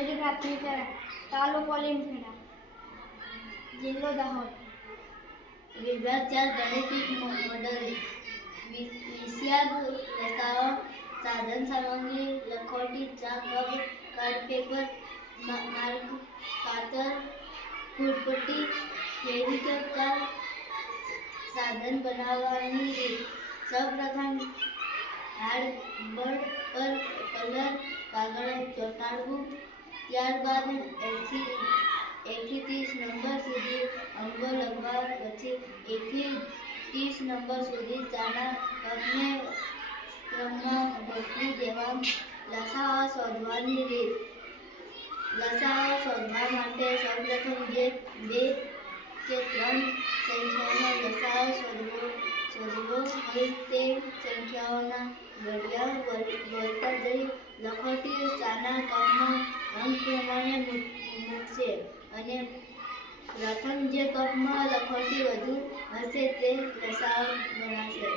અંગ્રેજી પ્રાથમિક શાળા, તાલુકો લીમખેડા, જિલ્લો દાહોદ. વિભાગ 4 ગાણિતિક મોડલ. વિષયાર્થ લસાઅ, સાધન સામગ્રી, લખોટી, ચા કપ, કાર્ડ પેપર, માર્ક, કાતર, ફૂટપટ્ટી, ફેવિક્વિક, સાધન બનાવવાની રીત. સૌપ્રથમ હાર્ડબોર્ડ પર કલર કાગળ ચોંટાડવું, ત્યારબાદ 1 થી 30 નંબર સુધી અંકો લખવા, પછી 1 થી 30 નંબર સુધી ચાના કપને ક્રમમાં ગોઠવી દેવા. લસાઅ શોધવાની રીત. લસાઅ શોધવા માટે સૌપ્રથમ જે 2 કે 3 સંખ્યાઓનો લસાઅ શોધવો હોય તે સંખ્યાઓના ઘડિયા બોલતા જઈ લખોટી ચાના કપમાં અંક પ્રમાણે મૂકશે અને પ્રથમ જે કપમાં લખોટી વધુ હશે તે લસાઅ ગણાશે.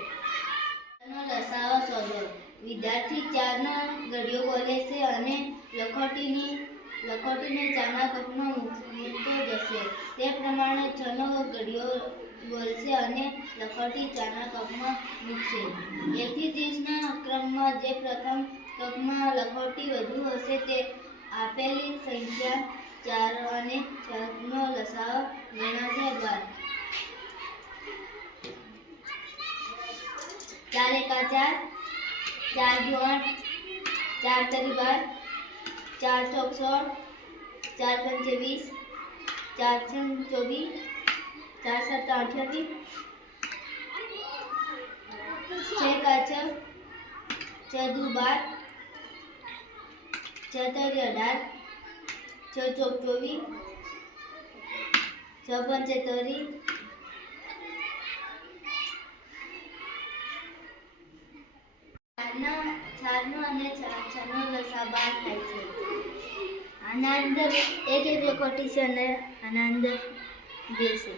લસાઅ શોધો. વિદ્યાર્થી 4 ના ઘડિયો બોલે છે અને લખોટીને ચાના કપમાં મૂકતો જશે. તે પ્રમાણે 6 નો ઘડિયો બોલશે અને લખોટી ચાના કપમાં મૂકશે. 1 થી 30 ના ક્રમમાં જે પ્રથમ કપમાં લખોટી વધુ હશે તે આપેલી સંખ્યા 4 અને 6 નો લસાઅ ગણાશે. 4 એકા 4, 4 દુ 8, 4 તરી 12, 4 ચોક 16, 4 પંચે 20, 4 છંગ 24, 4 સત્તા 28, 6 એકા 6, 6 દુ 12, 6 તરી 18, 6 ચોક 24, 6 પંચે 30, 4 નો અને 6 નો લસાઅ 12 થાય છે. આના અંદર એક લખોટી છે અને આના અંદર 2 છે.